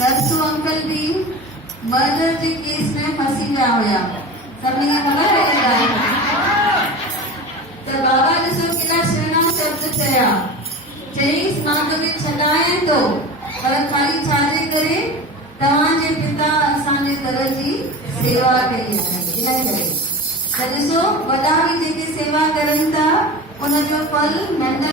Narasu uncle भी murder जे case में फसी विया हुया। सभिनी खे ख़बर आहे इहा ॻाल्हि। त बाबा ॾिसो केॾा सुहिणा शब्द चया। चईंसि मां तोखे छॾायां थो पर ख़ाली छाजे करे तव्हांजे पिता असांजे दर जी सेवा कई आहे इन करे। त ॾिसो वॾा बि जेके सेवा करनि था उन जो फल नंढा